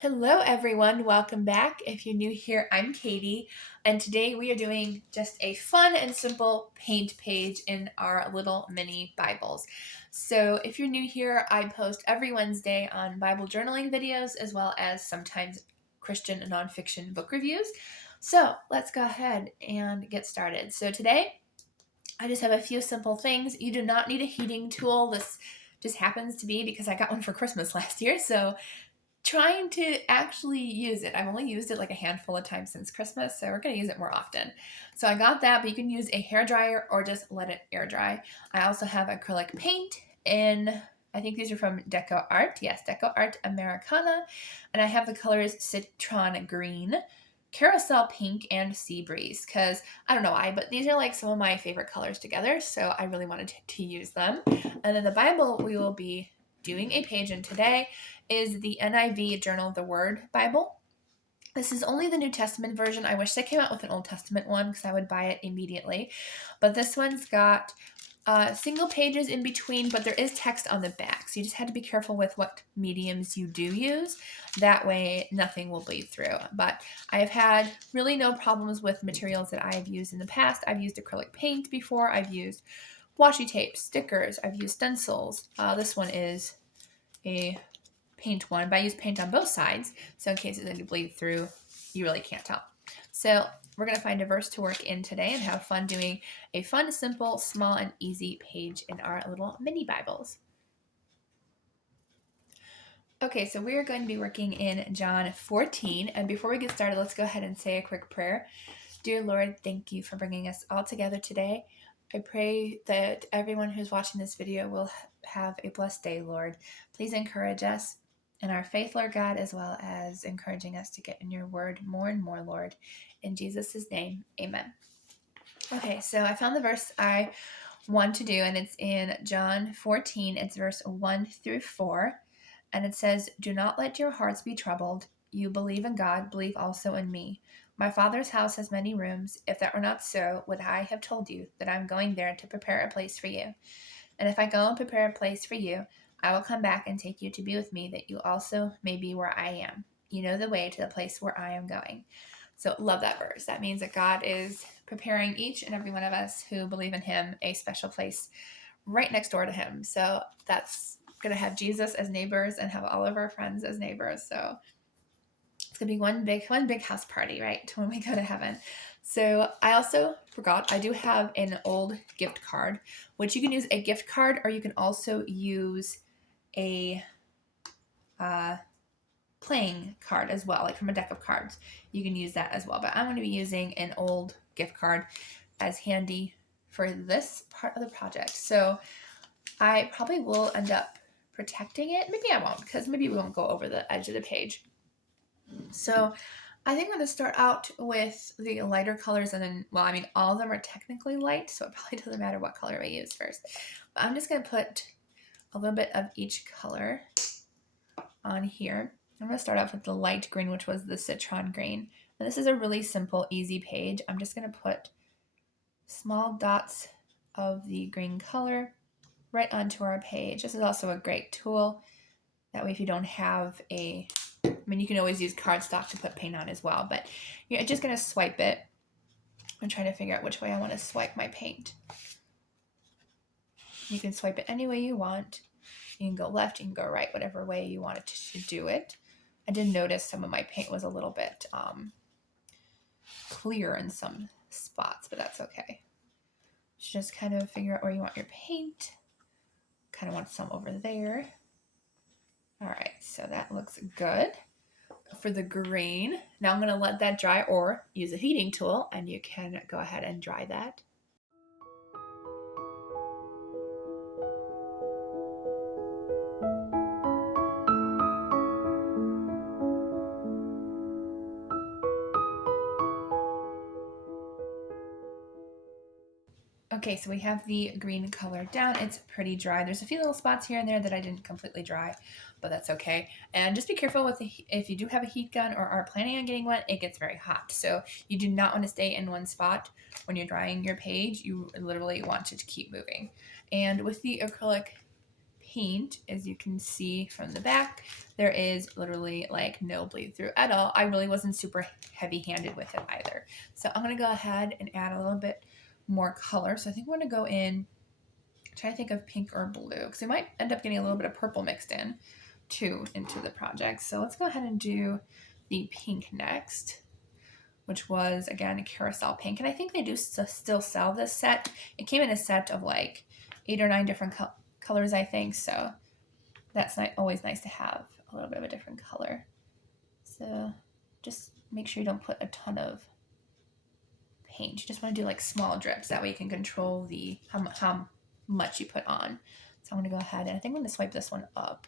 Hello, everyone. Welcome back. If you're new here, I'm Katie, and today we are doing just a fun and simple paint page in our little mini Bibles. So, if you're new here, I post every Wednesday on Bible journaling videos as well as sometimes Christian and nonfiction book reviews. So, let's go ahead and get started. So, today I just have a few simple things. You do not need a heating tool. This just happens to be because I got one for Christmas last year. So, trying to actually use it. I've only used it like a handful of times since Christmas, so we're going to use it more often. So I got that, but you can use a hair dryer or just let it air dry. I also have acrylic paint in, I think these are from Deco Art. Yes, Deco Art Americana. And I have the colors Citron Green, Carousel Pink, and Sea Breeze, because I don't know why, but these are like some of my favorite colors together, so I really wanted to use them. And then the Bible we will be doing a page in today is the NIV Journal of the Word Bible. This is only the New Testament version. I wish they came out with an Old Testament one because I would buy it immediately. But this one's got single pages in between, but there is text on the back. So you just had to be careful with what mediums you do use. That way nothing will bleed through. But I've had really no problems with materials that I've used in the past. I've used acrylic paint before. I've used washi tape, stickers. I've used stencils. This one is a paint one, but I use paint on both sides, so in case it's going to bleed through, you really can't tell. So we're going to find a verse to work in today and have fun doing a fun, simple, small, and easy page in our little mini Bibles. Okay, so we are going to be working in John 14, and before we get started, let's go ahead and say a quick prayer. Dear Lord, thank you for bringing us all together today. I pray that everyone who's watching this video will have a blessed day, Lord. Please encourage us in our faith, Lord God, as well as encouraging us to get in your word more and more, Lord. In Jesus' name, amen. Okay, so I found the verse I want to do, and it's in John 14. It's verse 1 through 4. And it says, "Do not let your hearts be troubled. You believe in God, believe also in me. My Father's house has many rooms. If that were not so, would I have told you that I'm going there to prepare a place for you? And if I go and prepare a place for you, I will come back and take you to be with me, that you also may be where I am. You know the way to the place where I am going." So love that verse. That means that God is preparing each and every one of us who believe in him a special place right next door to him. So that's going to have Jesus as neighbors and have all of our friends as neighbors. So it's going to be one big house party, right, when we go to heaven. So I also forgot, I do have an old gift card, which you can use a gift card, or you can also use a playing card as well, like from a deck of cards. You can use that as well. But I'm going to be using an old gift card as handy for this part of the project. So I probably will end up protecting it. Maybe I won't, because maybe we won't go over the edge of the page. So I think I'm going to start out with the lighter colors, and then, well, I mean, all of them are technically light, so it probably doesn't matter what color we use first. But I'm just going to put a little bit of each color on here. I'm going to start off with the light green, which was the Citron Green. And this is a really simple, easy page. I'm just going to put small dots of the green color right onto our page. This is also a great tool. That way, if you don't have I mean, you can always use cardstock to put paint on as well, but you're just going to swipe it. I'm trying to figure out which way I want to swipe my paint. You can swipe it any way you want. You can go left, you can go right, whatever way you want it to do it. I did notice some of my paint was a little bit clear in some spots, but that's okay. Just kind of figure out where you want your paint. Kind of want some over there. All right, so that looks good. For the green, now I'm going to let that dry, or use a heating tool, and you can go ahead and dry that. Okay, so we have the green color down. It's pretty dry. There's a few little spots here and there that I didn't completely dry, but that's okay. And just be careful with if you do have a heat gun or are planning on getting one, it gets very hot. So you do not want to stay in one spot when you're drying your page. You literally want it to keep moving. And with the acrylic paint, as you can see from the back, there is literally like no bleed through at all. I really wasn't super heavy-handed with it either. So I'm going to go ahead and add a little bit more color. So I think I'm going to go in, try to think of pink or blue, because we might end up getting a little bit of purple mixed in too into the project. So let's go ahead and do the pink next, which was, again, a carousel pink. And I think they do still sell this set. It came in a set of like 8 or 9 different colors, I think. So that's always nice to have a little bit of a different color. So just make sure you don't put a ton of paint. You just want to do like small drips. That way you can control the how much you put on. So I'm going to go ahead and I think I'm going to swipe this one up.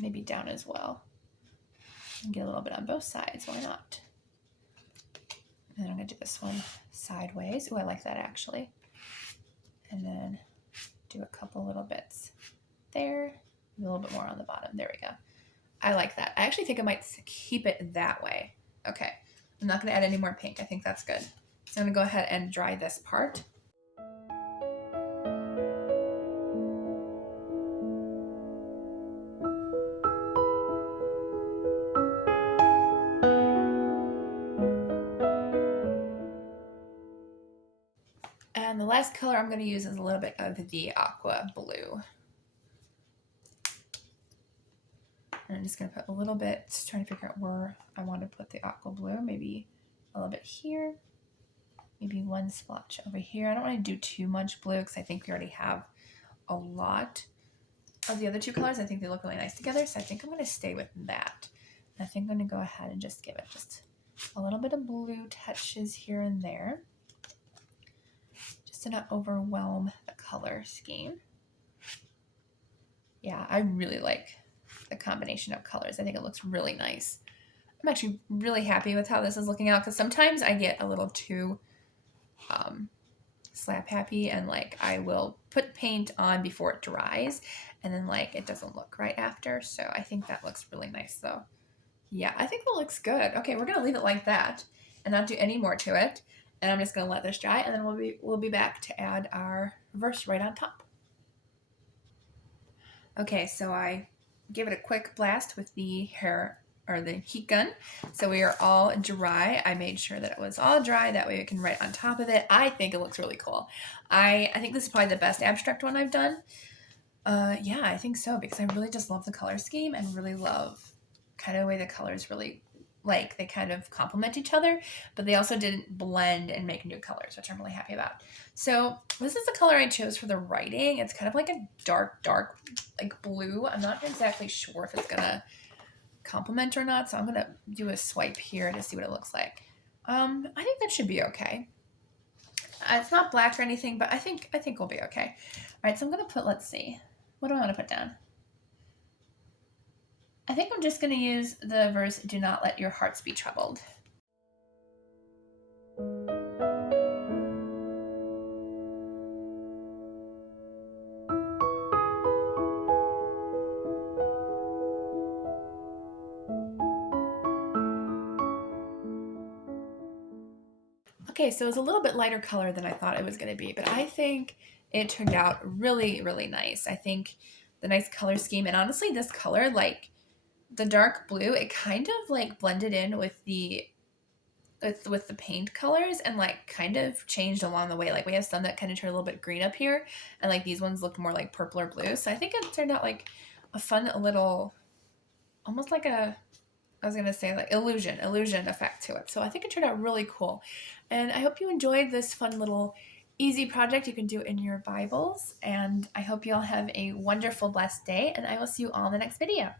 Maybe down as well. And get a little bit on both sides. Why not? And then I'm going to do this one sideways. Oh, I like that actually. And then do a couple little bits there. A little bit more on the bottom. There we go. I like that. I actually think I might keep it that way. Okay. I'm not going to add any more pink. I think that's good. So I'm going to go ahead and dry this part. And the last color I'm going to use is a little bit of the aqua blue. And I'm just going to put a little bit, trying to figure out where I want to put the aqua blue. Maybe a little bit here. Maybe one splotch over here. I don't want to do too much blue because I think we already have a lot of the other two colors. I think they look really nice together. So I think I'm going to stay with that. And I think I'm going to go ahead and just give it just a little bit of blue touches here and there, just to not overwhelm the color scheme. Yeah, I really like the combination of colors. I think it looks really nice. I'm actually really happy with how this is looking out because sometimes I get a little too slap happy and like I will put paint on before it dries and then like it doesn't look right after. So I think that looks really nice though. Yeah, I think that looks good. Okay, we're gonna leave it like that and not do any more to it. And I'm just gonna let this dry and then we'll be back to add our reverse right on top. Okay, so I gave it a quick blast with the hair or the heat gun. So we are all dry. I made sure that it was all dry. That way we can write on top of it. I think it looks really cool. I think this is probably the best abstract one I've done. Yeah, I think so because I really just love the color scheme and really love kind of the way the colors really they kind of complement each other, but they also didn't blend and make new colors, which I'm really happy about. So this is the color I chose for the writing. It's kind of like a dark like blue. I'm not exactly sure if it's gonna complement or not, so I'm gonna do a swipe here to see what it looks like. I think that should be okay. It's not black or anything, but I think we'll be okay. All right, so I'm gonna put, let's see, what do I want to put down? I think I'm just going to use the verse, "Do not let your hearts be troubled." Okay, so it's a little bit lighter color than I thought it was going to be, but I think it turned out really, really nice. I think the nice color scheme, and honestly, this color, like, the dark blue, it kind of like blended in with the paint colors and like kind of changed along the way. Like we have some that kind of turned a little bit green up here and like these ones looked more like purple or blue. So I think it turned out like a fun little, almost like I was going to say like illusion effect to it. So I think it turned out really cool. And I hope you enjoyed this fun little easy project you can do in your Bibles. And I hope you all have a wonderful, blessed day. And I will see you all in the next video.